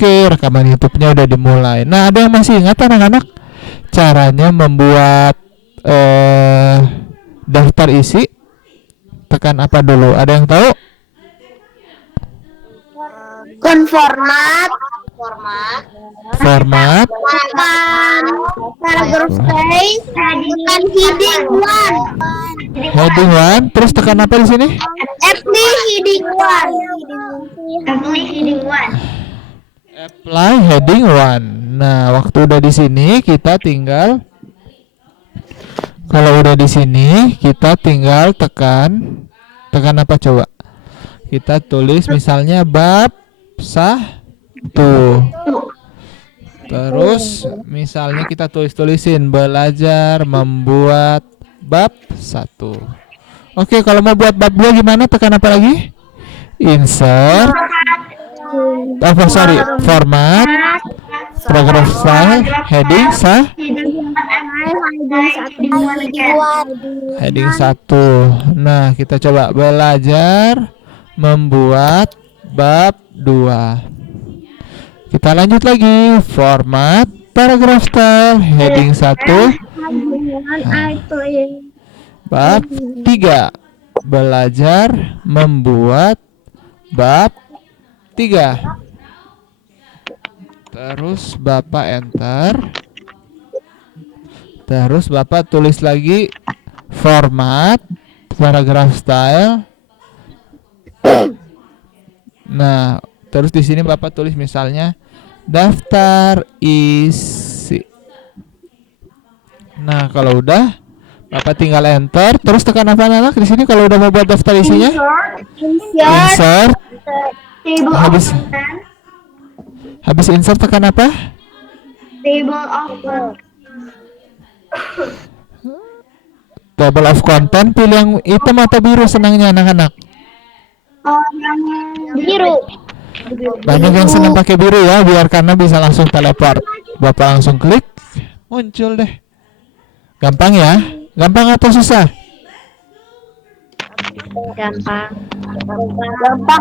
Oke, rekaman YouTube-nya udah dimulai. Nah, ada yang masih ingat anak-anak caranya membuat eh daftar isi? Tekan apa dulu? Ada yang tahu? Konformat. Format. Tekan paragraph space. Tekan heading 1. Heading 1, terus tekan apa di sini? FD heading 1. Apply heading 1. Nah, waktu udah di sini kita tinggal kalau udah di sini kita tinggal tekan apa coba? Kita tulis misalnya bab 1. Terus misalnya kita tulisin belajar membuat bab 1. Oke, kalau mau buat bab 2 gimana? Tekan apa lagi? Insert. Format. Paragraph style. Heading heading 1. Nah, kita coba belajar membuat bab 2. Kita lanjut lagi. Format. Paragraph style. Heading 1. Bab 3. Belajar membuat bab 3. Terus Bapak enter. Terus Bapak tulis lagi format, paragraph style. Nah, terus di sini Bapak tulis misalnya daftar isi. Nah, kalau udah Bapak tinggal enter, terus tekan apa anak di sini kalau udah mau buat daftar isinya? Insert. Habis insert tekan apa? Table of content. Pilih yang hitam atau biru senangnya anak-anak? Biru. Banyak yang senang pakai biru ya, biar karena bisa langsung teleport. Bapak langsung klik, muncul deh. Gampang ya? Gampang atau susah? Gampang,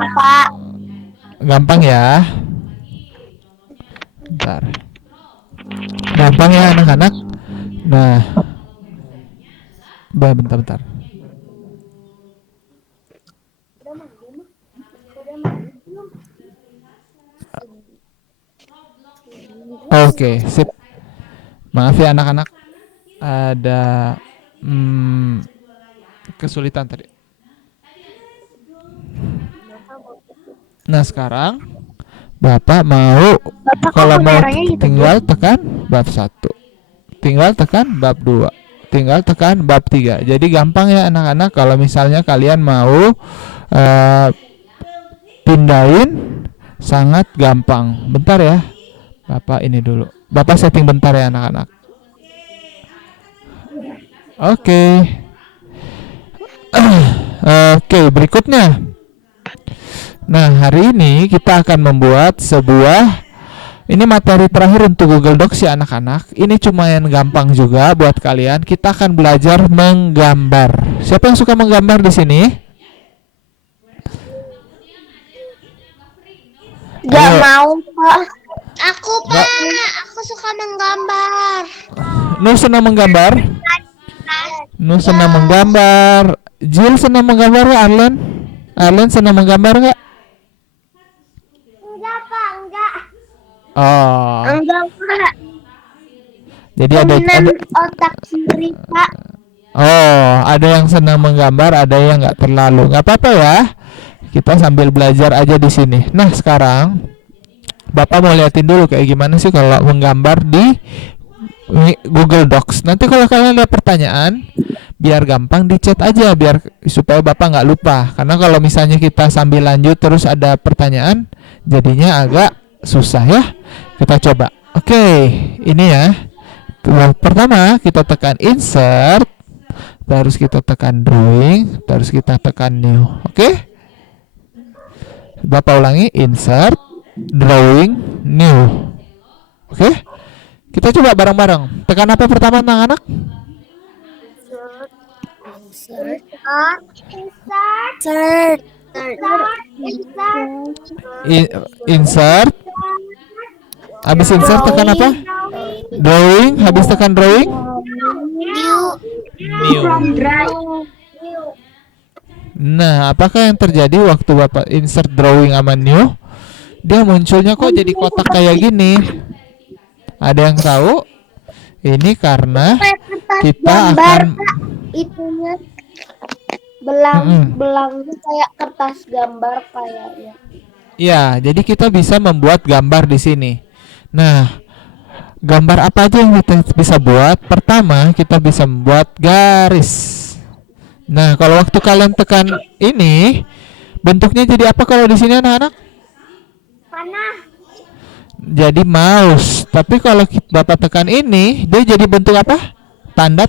Pak. Gampang ya. Bentar. Gampang ya anak-anak. Nah, bentar. Oke, sip. Maaf ya anak-anak, ada kesulitan tadi. Nah, sekarang Bapak mau kalau mau tinggal tekan bab 1. Tinggal tekan bab 2. Tinggal tekan bab 3. Jadi gampang ya anak-anak kalau misalnya kalian mau pindahin, sangat gampang. Bentar ya. Bapak ini dulu. Bapak setting bentar ya anak-anak. Oke. Oke, berikutnya. Nah, hari ini kita akan membuat sebuah, ini materi terakhir untuk Google Docs ya anak-anak. Ini cuma yang gampang juga buat kalian. Kita akan belajar menggambar. Siapa yang suka menggambar di sini? Gak mau, Pak. Aku, Pak. Aku suka menggambar. Nu senang menggambar? Nu senang menggambar. Jill senang menggambar nggak, Arlen? Arlen senang menggambar nggak? Enggak, Pak. Enggak. Oh. Enggak, Pak. Jadi ada otak kiri, Pak. Oh, ada yang senang menggambar, ada yang nggak terlalu. Nggak apa-apa ya. Kita sambil belajar aja di sini. Nah, sekarang Bapak mau liatin dulu kayak gimana sih kalau menggambar di Google Docs. Nanti kalau kalian ada pertanyaan, biar gampang di chat aja, biar supaya Bapak nggak lupa. Karena kalau misalnya kita sambil lanjut terus ada pertanyaan, jadinya agak susah ya. Kita coba. Oke, ini ya. Pertama kita tekan insert, terus kita tekan drawing, terus kita tekan new. Oke? Bapak ulangi, insert, drawing, new. Oke? Kita coba bareng-bareng. Tekan apa pertama anak-anak? Insert, Habis insert tekan apa? Drawing. Habis tekan drawing. New. Nah, apakah yang terjadi waktu Bapak insert drawing sama new? Dia munculnya kok jadi kotak kayak gini. Ada yang tahu? Ini karena kita akan itunya Mm-mm. belangnya kayak kertas gambar kayaknya. Ya, jadi kita bisa membuat gambar di sini. Nah, gambar apa aja yang kita bisa buat? Pertama, kita bisa membuat garis. Nah, kalau waktu kalian tekan ini, bentuknya jadi apa kalau di sini anak-anak? Panah. Jadi mouse. Tapi kalau Bapak tekan ini, dia jadi bentuk apa? Tanda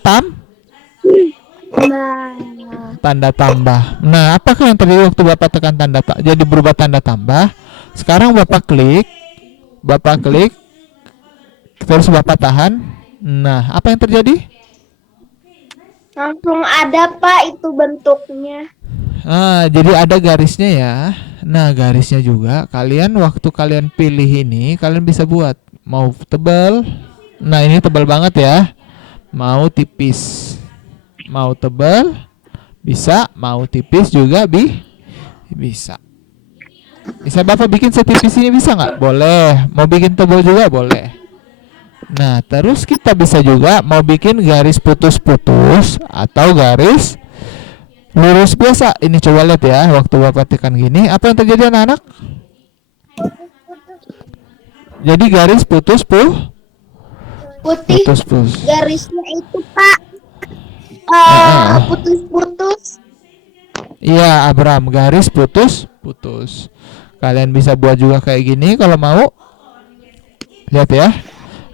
tanda tambah. Nah, apakah yang terjadi waktu Bapak tekan jadi berubah tanda tambah? Sekarang Bapak klik, terus Bapak tahan. Nah, apa yang terjadi? Langsung ada Pak itu bentuknya. Jadi ada garisnya ya. Nah, garisnya juga waktu kalian pilih ini, kalian bisa buat mau tebal. Nah, ini tebal banget ya. Mau tipis, mau tebal bisa, mau tipis juga bisa. Bisa Bapak bikin setipis ini bisa nggak? Boleh. Mau bikin tebal juga boleh. Nah, terus kita bisa juga mau bikin garis putus-putus atau garis lurus biasa. Ini coba lihat ya, waktu Bapak tekan gini, apa yang terjadi anak-anak? Jadi garis Putih. putus. Garisnya itu Pak putus-putus. Iya, Abram, garis putus. Kalian bisa buat juga kayak gini kalau mau. Lihat ya.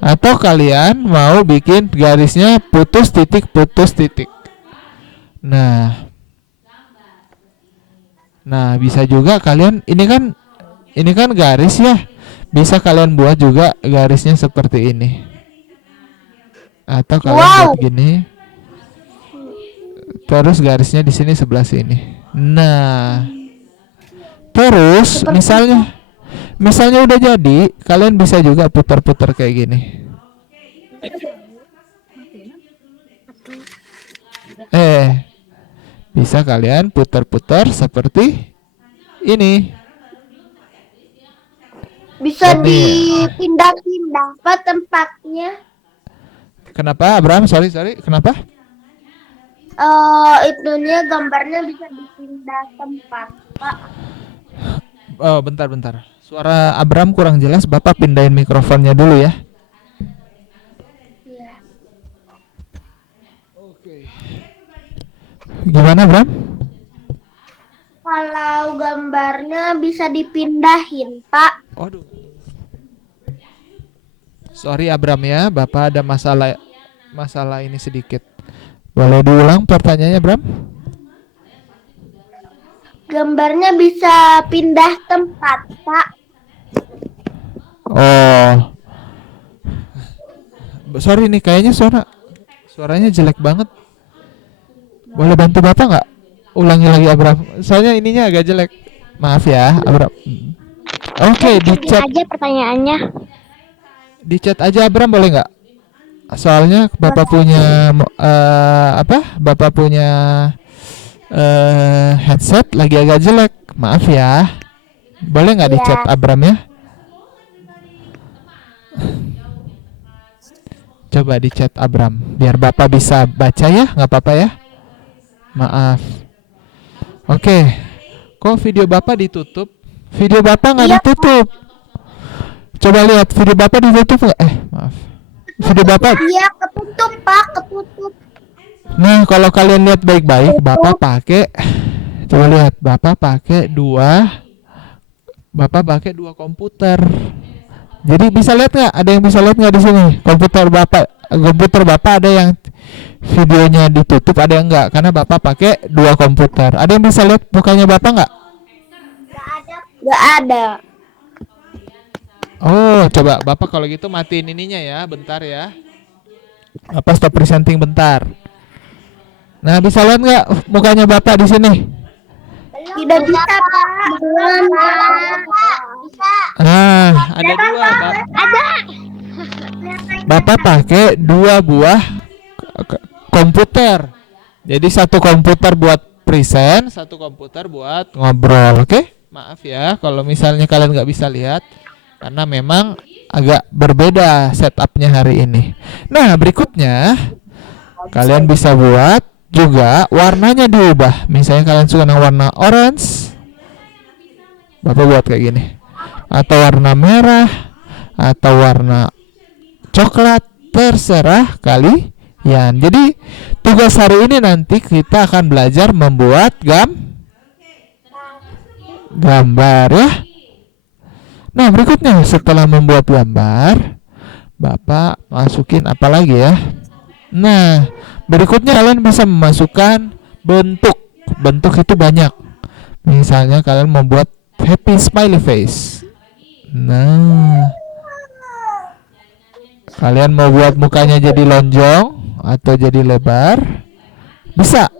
Atau kalian mau bikin garisnya putus titik. Nah, bisa juga kalian ini kan garis ya. Bisa kalian buat juga garisnya seperti ini. Atau kalian buat gini. Terus garisnya di sini sebelah sini. Nah, terus misalnya udah jadi, kalian bisa juga putar-putar kayak gini. Bisa kalian putar-putar seperti ini. Bisa dipindah-pindah Pak tempatnya. Kenapa, Abraham? Sorry. Kenapa? Itunya gambarnya bisa dipindah tempat Pak. Oh, bentar. Suara Abraham kurang jelas. Bapak pindahin mikrofonnya dulu ya. Iya. Oke. Gimana, Abraham? Kalau gambarnya bisa dipindahin Pak. Waduh. Sorry Abraham ya, Bapak ada masalah ini sedikit. Boleh diulang pertanyaannya, Bram? Gambarnya bisa pindah tempat, Pak. Oh. Sorry nih, kayaknya suaranya jelek banget. Boleh bantu Bapak nggak? Ulangi lagi, Abram. Soalnya ininya agak jelek. Maaf ya, Abram. Oke, di chat aja pertanyaannya. Di chat aja, Abram, boleh nggak? Soalnya Bapak punya Bapak punya headset lagi agak jelek. Maaf ya. Boleh nggak di chat Abram ya? Coba di chat Abram biar Bapak bisa baca ya, nggak apa-apa ya? Maaf. Oke. Kok video Bapak ditutup? Video Bapak nggak ditutup. Coba lihat video Bapak ditutup nggak? Maaf. Video Bapak? Iya, ketutup Pak, ketutup. Nah, kalau kalian lihat baik-baik, Bapak pakai, coba lihat, Bapak pakai dua komputer. Jadi bisa lihat nggak? Ada yang bisa lihat nggak di sini? Komputer Bapak ada yang videonya ditutup, ada yang enggak, karena Bapak pakai dua komputer. Ada yang bisa lihat mukanya Bapak nggak? Nggak ada. Oh, coba Bapak kalau gitu matiin ininya ya, bentar ya. Apa stop presenting bentar. Nah, bisa lihat nggak mukanya Bapak di sini? Tidak bisa Pak. Belum Pak. Ada dua. Ada. Bapak pakai dua buah komputer. Jadi satu komputer buat present, satu komputer buat ngobrol. Oke? Maaf ya kalau misalnya kalian nggak bisa lihat karena memang agak berbeda setupnya hari ini. Nah, berikutnya kalian bisa buat juga warnanya diubah. Misalnya kalian suka yang warna orange, Bapak buat kayak gini. Atau warna merah, atau warna coklat, terserah kalian. Jadi tugas hari ini nanti kita akan belajar membuat gambar ya. Nah, berikutnya setelah membuat gambar, Bapak masukin apa lagi ya? Nah, berikutnya kalian bisa memasukkan bentuk. Bentuk itu banyak. Misalnya kalian membuat happy smiley face. Nah, kalian mau buat mukanya jadi lonjong atau jadi lebar, bisa.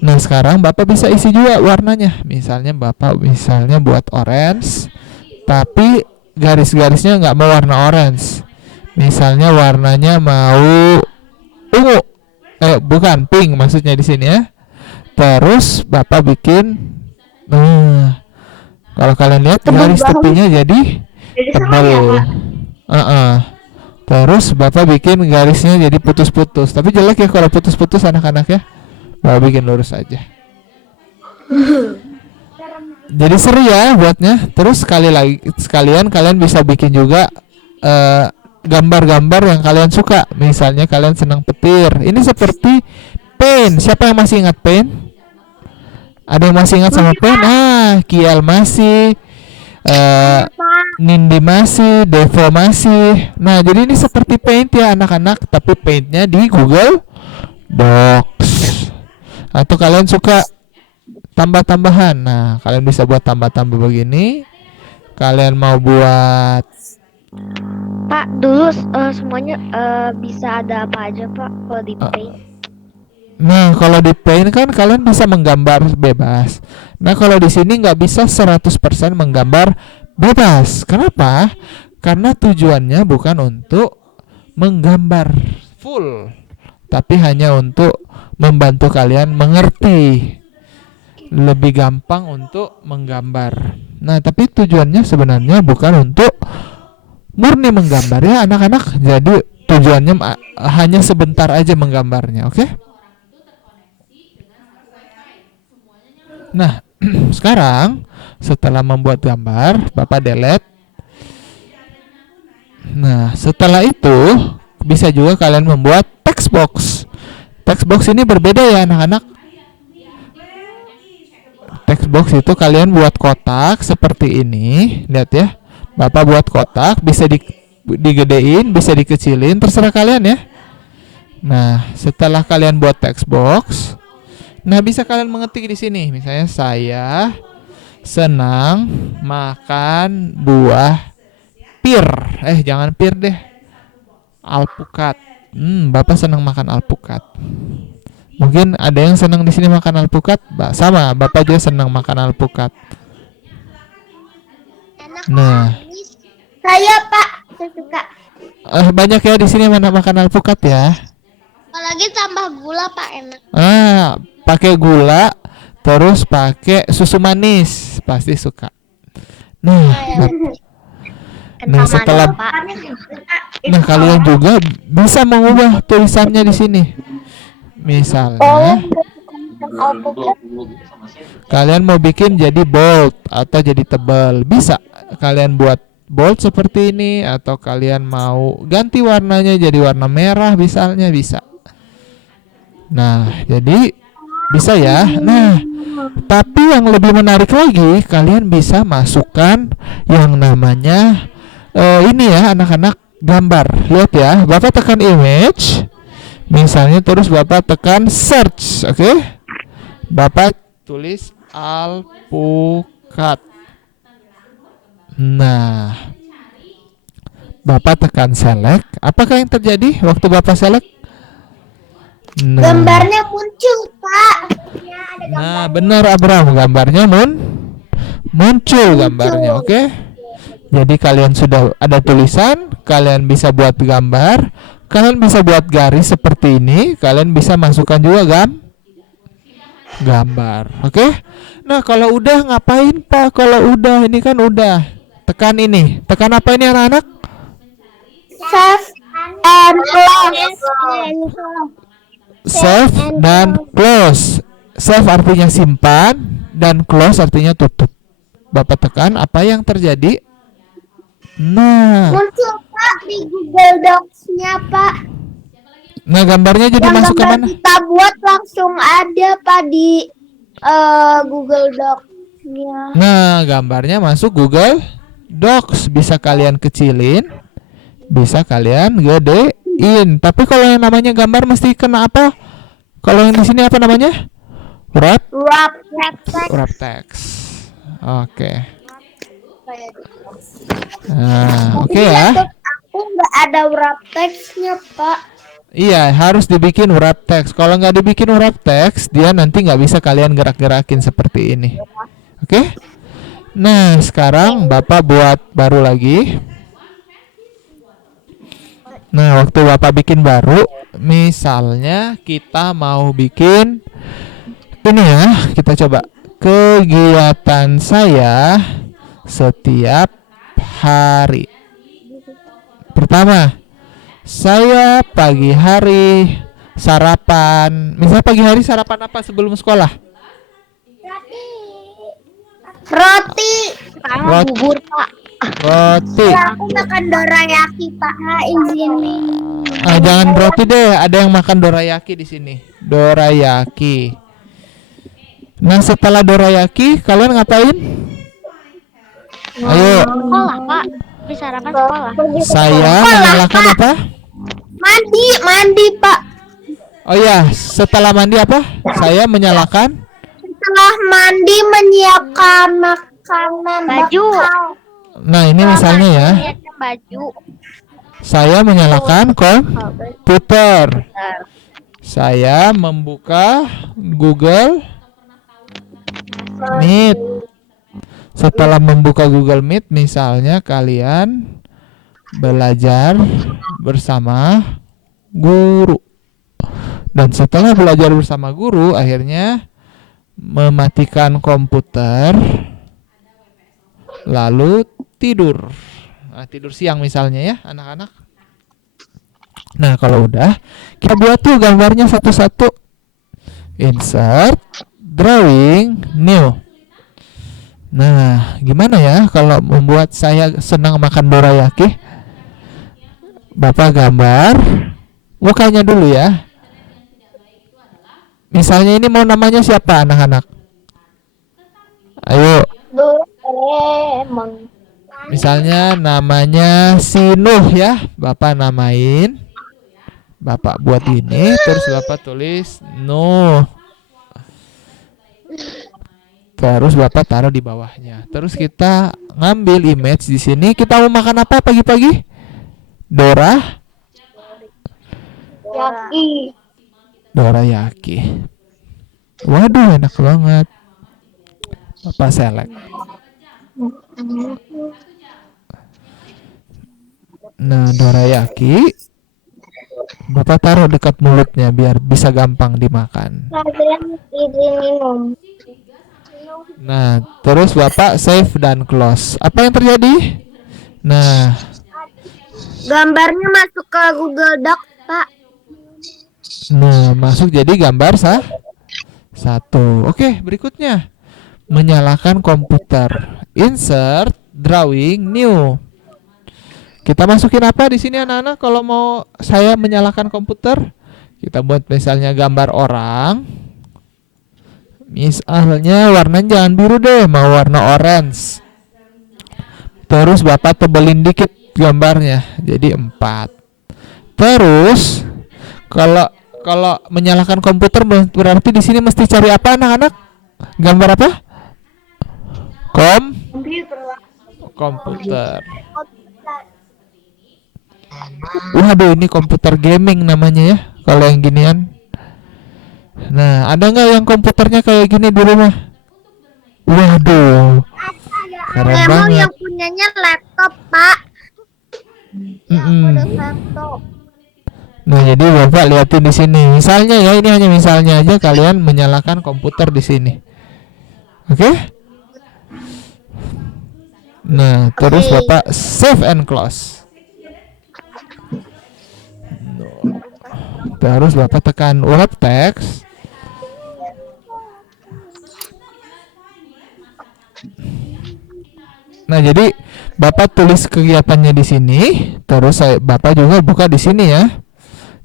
Nah, sekarang Bapak bisa isi juga warnanya. Misalnya Bapak buat orange, tapi garis-garisnya nggak mau warna orange. Misalnya warnanya mau ungu. Bukan, pink maksudnya di sini ya. Terus Bapak bikin, kalau kalian lihat garis tepinya jadi tebal. Terus Bapak bikin garisnya jadi putus-putus. Tapi jelek ya kalau putus-putus anak-anak ya. Bapak bikin lurus aja. Jadi seru ya buatnya. Terus sekalian kalian bisa bikin juga gambar-gambar yang kalian suka. Misalnya kalian senang petir. Ini seperti paint. Siapa yang masih ingat paint? Ada yang masih ingat sama paint? Kial masih, Nindi masih, Devo masih. Nah, jadi ini seperti paint ya anak-anak, tapi paintnya di Google Docs. Atau kalian suka tambah-tambahan. Nah, kalian bisa buat tambah-tambah begini. Kalian mau buat Pak, dulu semuanya bisa ada apa aja Pak kalau di paint? Nah, kalau di paint kan kalian bisa menggambar bebas. Nah, kalau di sini nggak bisa 100% menggambar bebas. Kenapa? Karena tujuannya bukan untuk menggambar full, tapi hanya untuk membantu kalian mengerti. Lebih gampang untuk menggambar. Nah, tapi tujuannya sebenarnya bukan untuk murni menggambar ya anak-anak. Jadi tujuannya hanya sebentar aja menggambarnya, oke? Nah, sekarang setelah membuat gambar, Bapak delete. Nah, setelah itu bisa juga kalian membuat text box. Text box ini berbeda ya anak-anak. Text box itu kalian buat kotak seperti ini. Lihat ya. Bapak buat kotak, bisa digedein, bisa dikecilin, terserah kalian ya. Nah, setelah kalian buat text box, nah bisa kalian mengetik di sini. Misalnya saya senang makan buah pir. Jangan pir deh. Alpukat. Bapak senang makan alpukat. Mungkin ada yang senang di sini makan alpukat. Sama, Bapak juga senang makan alpukat. Nah, saya Pak, saya suka. banyak ya di sini mana makan alpukat ya. Apalagi tambah gula Pak, enak. Pakai gula, terus pakai susu manis, pasti suka. Nah, setelah kalian juga bisa mengubah tulisannya di sini. Misalnya kalian mau bikin jadi bold atau jadi tebal, bisa kalian buat bold seperti ini, atau kalian mau ganti warnanya jadi warna merah misalnya, bisa. Nah, jadi bisa ya. Nah, tapi yang lebih menarik lagi, kalian bisa masukkan yang namanya ini ya anak-anak, gambar. Lihat ya, Bapak tekan image misalnya, terus Bapak tekan search, oke? Bapak tulis alpukat. Nah, Bapak tekan select. Apakah yang terjadi waktu Bapak select? Nah, gambarnya muncul Pak. Ya, ada nah benar Abram, gambarnya muncul gambarnya, oke? Jadi kalian sudah ada tulisan, kalian bisa buat gambar, kalian bisa buat garis seperti ini, kalian bisa masukkan juga gambar. Oke? Nah, kalau udah ngapain Pak? Kalau udah ini kan udah. Tekan ini. Tekan apa ini anak-anak? Save and close. Save dan close. Save artinya simpan dan close artinya tutup. Bapak tekan, apa yang terjadi? Nah, Muncul Pak di Google Docs-nya Pak. nah gambarnya jadi Yang masuk ke gambar mana? kita buat langsung ada Pak di Google Docs-nya. Nah, gambarnya masuk Google Docs. Bisa kalian kecilin, bisa kalian gedein. Tapi kalau yang namanya gambar mesti kena apa? Kalau yang di sini apa namanya? Wrap Wrap text. Oke. Nah, oke ya. Aku nggak ada wrap text-nya Pak. Iya, harus dibikin wrap text. Kalau nggak dibikin wrap text, dia nanti nggak bisa kalian gerak-gerakin seperti ini. Oke? Nah, sekarang Bapak buat baru lagi. Nah, waktu Bapak bikin baru, misalnya kita mau bikin ini ya, kita coba kegiatan saya setiap hari. Pertama, saya pagi hari sarapan. Misalnya pagi hari sarapan apa sebelum sekolah? Roti. Roti. Bubur Pak. Roti. Ya, aku makan dorayaki Pak. Izinin. Jangan roti deh. Ada yang makan dorayaki di sini. Dorayaki. Nah, setelah dorayaki, kalian ngapain? Ayo. Sekolah Pak. Bisa sarapan sekolah. Saya menyalakan apa? Mandi Pak. Oh ya, setelah mandi apa? Saya menyalakan Setelah mandi menyiapkan makanan baju. Nah, ini misalnya ya. Baju. Saya menyalakan komputer. Saya membuka Google Meet. Setelah membuka Google Meet, misalnya kalian belajar bersama guru. Dan setelah belajar bersama guru, akhirnya mematikan komputer, lalu tidur. Nah, tidur siang misalnya ya, anak-anak. Nah, kalau udah, kita buat tuh gambarnya satu-satu. Insert, drawing, new. Nah, gimana ya kalau membuat saya senang makan dorayaki? Bapak gambar mukanya dulu ya. Misalnya ini mau namanya siapa anak-anak? Ayo. Doraemon. Misalnya namanya si Nuh ya. Bapak namain. Bapak buat ini, terus Bapak tulis Nuh. Terus Bapak taruh di bawahnya. Terus kita ngambil image di sini. Kita mau makan apa pagi-pagi? Yaki. Dorayaki. Waduh, enak banget. Bapak select. Nah, dorayaki Bapak taruh dekat mulutnya biar bisa gampang dimakan. Kalian izin minum. Nah, terus Bapak save dan close. Apa yang terjadi? Nah, Gambarnya masuk ke Google Docs, Pak. nah masuk jadi gambar satu. Oke, berikutnya menyalakan komputer. Insert, drawing, new. Kita masukin apa di sini anak-anak? Kalau mau saya menyalakan komputer, kita buat misalnya gambar orang. Misalnya warnanya jangan biru deh, mau warna orange. Terus Bapak tebelin dikit gambarnya, jadi 4. Terus kalau menyalakan komputer berarti di sini mesti cari apa anak-anak? Gambar apa? Komputer. Waduh, ini komputer gaming namanya ya, kalau yang ginian. Nah, ada nggak yang komputernya kayak gini di rumah? Waduh, keren Emang banget. yang punya punyanya laptop, Pak. Ya, aku Mm-mm. ada laptop. Nah, jadi Bapak liatin di sini. Misalnya ya, ini hanya misalnya aja kalian menyalakan komputer di sini. Oke? Nah, terus Oke. Bapak save and close. Terus Bapak tekan wrap text. Nah, jadi Bapak tulis kegiatannya di sini, terus Bapak juga buka di sini ya.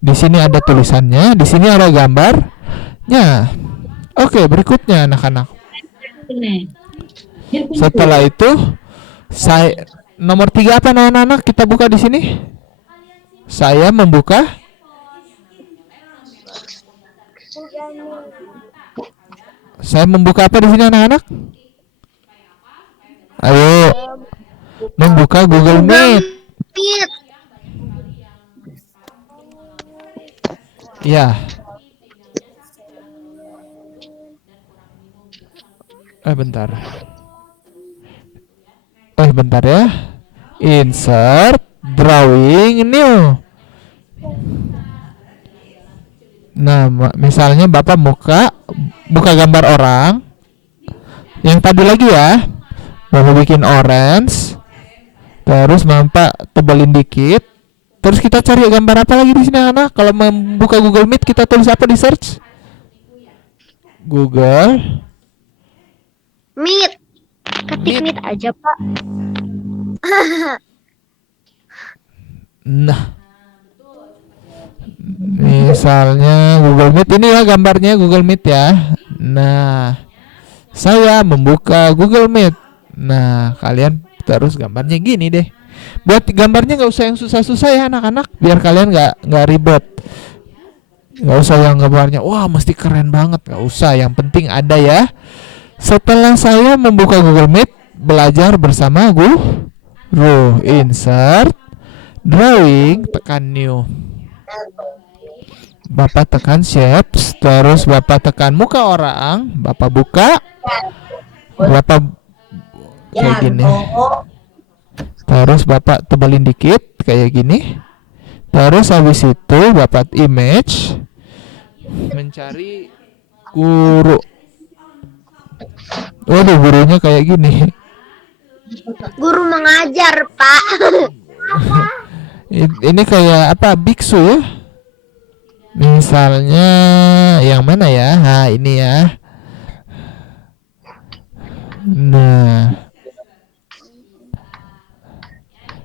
Di sini ada tulisannya, di sini ada gambarnya. Oke, berikutnya anak-anak. Setelah itu, saya nomor 3 apa anak-anak kita buka di sini? Saya membuka. Saya membuka apa di sini anak-anak? Ayo, membuka Google Meet. Meet. Ya. Bentar. Bentar ya. Insert, drawing, new. Nah, misalnya Bapak buka gambar orang. Yang tadi lagi ya. Bapak bikin orange. Terus Bapak tebelin dikit. Terus kita cari gambar apa lagi di sini anak? Kalau membuka Google Meet kita tulis apa di search? Google Meet. Ketik Meet aja, Pak. Nah, misalnya Google Meet ini ya gambarnya Google Meet ya. Nah, saya membuka Google Meet. Nah, kalian terus gambarnya gini deh. Buat gambarnya nggak usah yang susah-susah ya anak-anak, biar kalian nggak ribet. Nggak usah yang gambarnya wah mesti keren banget, nggak usah. Yang penting ada ya. Setelah saya membuka Google Meet, belajar bersama guru, insert, drawing, tekan new. Bapak tekan shapes, terus Bapak tekan muka orang, Bapak buka, Bapak kayak gini. Terus Bapak tebelin dikit kayak gini. Terus habis itu Bapak image, mencari guru. Waduh, gurunya kayak gini. Guru mengajar, Pak. Ini kayak apa? Biksu ya? Misalnya yang mana ya? Nah, ini ya. Nah,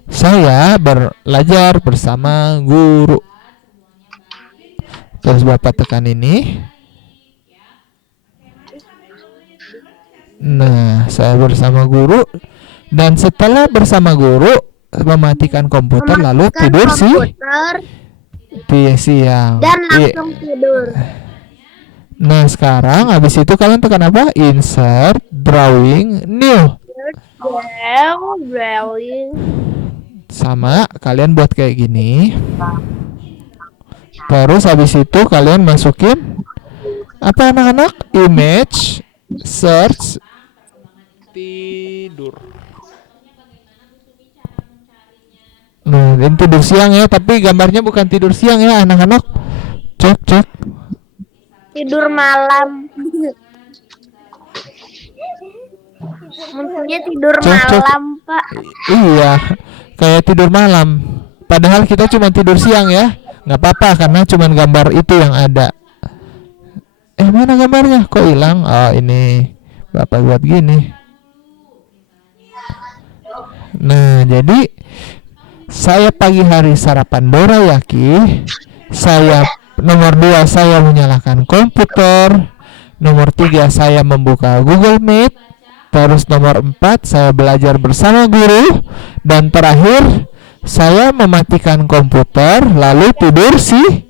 saya belajar bersama guru. Terus Bapak tekan ini. Nah, saya bersama guru. Dan setelah bersama guru, mematikan komputer lalu tidur siang. Dan langsung tidur. Nah, sekarang habis itu kalian tekan apa? Insert, drawing, new. Sama, kalian buat kayak gini. Terus habis itu kalian masukin apa anak-anak? Image, search, tidur. Nah, ini tidur siang ya, tapi gambarnya bukan tidur siang ya anak-anak. Cek. Tidur malam. Munculnya tidur malam, Pak. Iya, kayak tidur malam. Padahal kita cuma tidur siang ya. Nggak apa-apa karena cuma gambar itu yang ada. Mana gambarnya? Kok hilang? Oh, ini. Bapak buat gini. Nah, jadi saya pagi hari sarapan dorayaki. Saya nomor 2 saya menyalakan komputer. Nomor 3 saya membuka Google Meet. Terus nomor 4 saya belajar bersama guru. Dan terakhir saya mematikan komputer lalu tidur sih.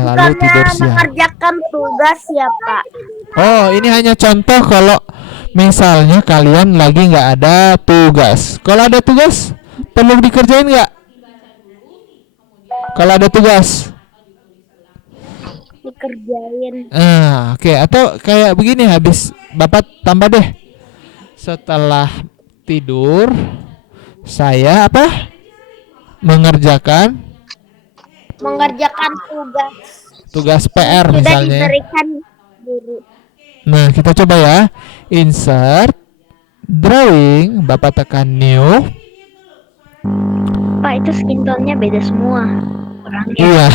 Lalu tidur siang. Mengerjakan tugas ya, Pak. Oh, ini hanya contoh kalau misalnya kalian lagi nggak ada tugas. Kalau ada tugas, perlu dikerjain nggak? Kalau ada tugas, dikerjain. Oke. Atau kayak begini, habis Bapak tambah deh. Setelah tidur, saya apa? Mengerjakan Mengerjakan tugas tugas yang PR sudah misalnya ya. diberikan guru. Nah, kita coba ya. Insert drawing, Bapak tekan new. Pak, itu skin tone-nya beda semua orangnya. Iya.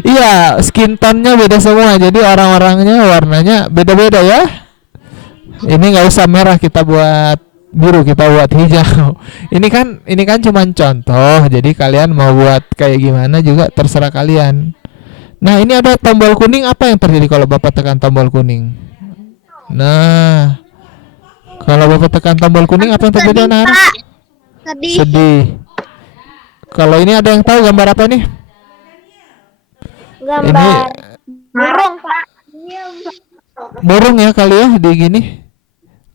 Iya, skin tone-nya beda semua. Jadi orang-orangnya warnanya beda-beda ya. Ini nggak usah merah, kita buat biru, kita buat hijau. Ini kan cuma contoh. Jadi kalian mau buat kayak gimana juga terserah kalian. Nah, ini ada tombol kuning. Apa yang terjadi kalau Bapak tekan tombol kuning? Nah, kalau Bapak tekan tombol kuning apa yang terjadi, Sedih, anak-anak? Pak. Sedih. Sedih. Kalau ini ada yang tahu gambar apa nih? Gambar Ini burung, Pak. burung ya kali ya di gini.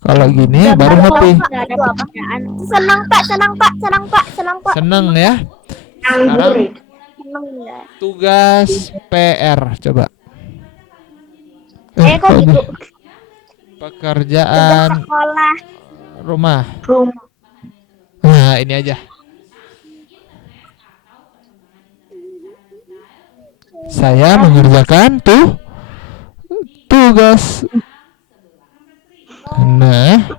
Kalau gini baru happy. Nggak ada perbedaan. Senang, Pak. Senang, Pak. Senang, Pak. Senang, Pak. Seneng ya. Sekarang Senang ya. tugas PR coba. Kok kok gitu? ini? Pekerjaan Sekolah. rumah. Nah, ini aja. Saya mengerjakan tugas. Nah,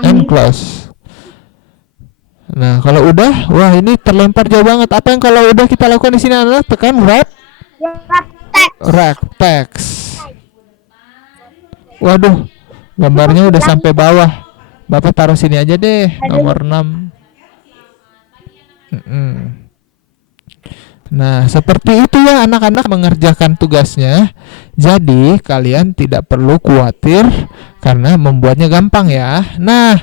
and close. Nah, kalau udah, wah ini terlempar jauh banget. Apa yang kalau udah kita lakukan di sini adalah tekan wrap text. Waduh, gambarnya udah sampai bawah. Bapak taruh sini aja deh, nomor 6. Nah, seperti itu ya anak-anak mengerjakan tugasnya. Jadi, kalian tidak perlu khawatir karena membuatnya gampang ya. Nah,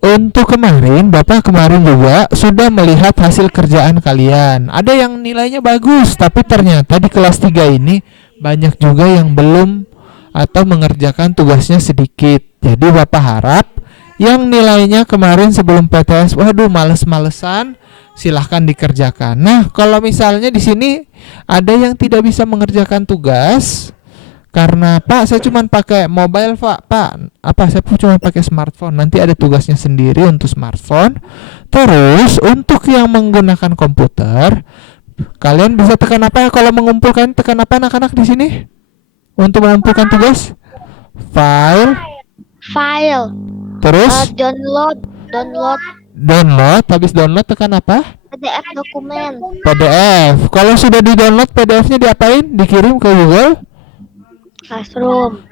untuk kemarin, Bapak kemarin juga sudah melihat hasil kerjaan kalian. Ada yang nilainya bagus, tapi ternyata di kelas 3 ini banyak juga yang belum atau mengerjakan tugasnya sedikit. Jadi Bapak harap yang nilainya kemarin sebelum PTS, waduh males-malesan, silahkan dikerjakan. Nah, kalau misalnya di sini ada yang tidak bisa mengerjakan tugas karena Pak saya cuma pakai mobile saya cuma pakai smartphone. Nanti ada tugasnya sendiri untuk smartphone. Terus untuk yang menggunakan komputer, kalian bisa tekan apa ya kalau mengumpulkan? Tekan apa anak-anak di sini? Untuk mengumpulkan tugas? File. Terus download. Habis download tekan apa? PDF dokumen. PDF. Kalau sudah di-download PDF-nya diapain? Dikirim ke Google Classroom.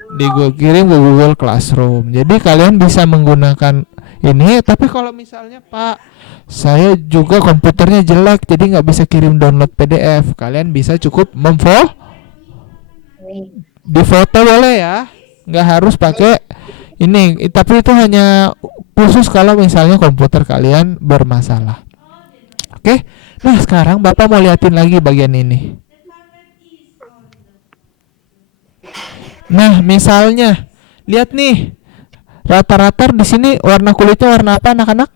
Kirim ke Google Classroom. Jadi kalian bisa menggunakan ini. Tapi kalau misalnya Pak, saya juga komputernya jelek, jadi nggak bisa kirim download PDF. Kalian bisa cukup di foto boleh ya, nggak harus pakai ini. Tapi itu hanya khusus kalau misalnya komputer kalian bermasalah. Oke. Nah sekarang Bapak mau liatin lagi bagian ini. Nah, misalnya lihat nih. Rata-rata di sini warna kulitnya warna apa anak-anak?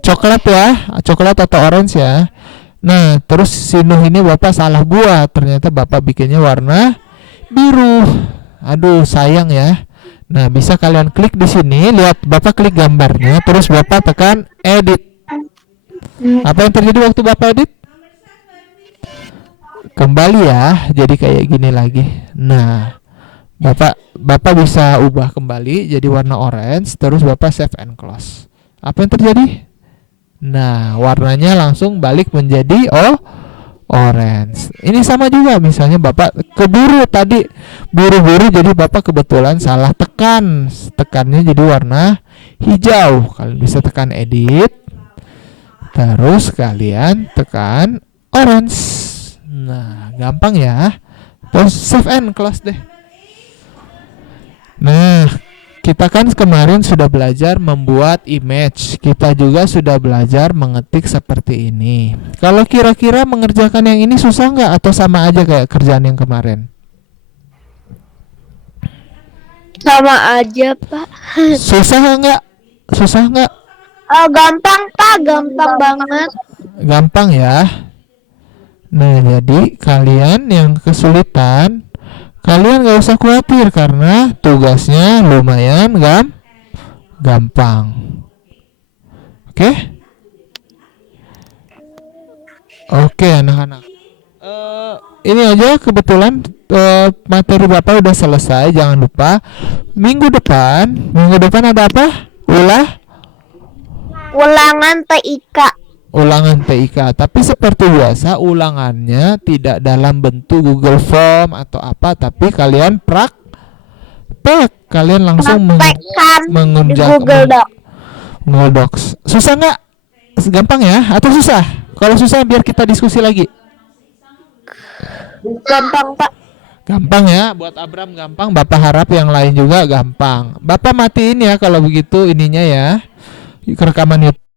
Coklat ya, coklat atau orange ya. Nah, terus Sinuh ini Bapak salah buat. Ternyata Bapak bikinnya warna biru. Aduh, sayang ya. Nah, bisa kalian klik di sini, lihat Bapak klik gambarnya, terus Bapak tekan edit. Apa yang terjadi waktu Bapak edit? Kembali ya, jadi kayak gini lagi. Nah, Bapak bisa ubah kembali jadi warna orange, terus Bapak save and close. Apa yang terjadi? Nah, warnanya langsung balik menjadi orange. Ini sama juga, misalnya Bapak keburu tadi buru-buru, jadi Bapak kebetulan salah tekannya jadi warna hijau. Kalian bisa tekan edit, terus kalian tekan orange. Nah, gampang ya. Terus save and close deh. Nah, kita kan kemarin sudah belajar membuat image. Kita juga sudah belajar mengetik seperti ini. Kalau kira-kira mengerjakan yang ini susah nggak atau sama aja kayak kerjaan yang kemarin? Sama aja, Pak. Susah nggak? Gampang, Pak. Gampang banget. Gampang ya. Nah, jadi kalian yang kesulitan, Kalian gak usah khawatir karena tugasnya lumayan gampang. Oke? Oke anak-anak. Ini aja kebetulan materi Bapak udah selesai. Jangan lupa minggu depan ada apa? Ulangan TIK. Ulangan TIK. Tapi seperti biasa ulangannya tidak dalam bentuk Google Form atau apa, tapi kalian kalian langsung Praktekkan di mengunjak Google Docs. Susah nggak? Gampang ya? Atau susah? Kalau susah biar kita diskusi lagi. Gampang, Pak. Gampang ya, buat Abram gampang. Bapak harap yang lain juga gampang. Bapak matiin ya kalau begitu ininya ya, rekaman YouTube.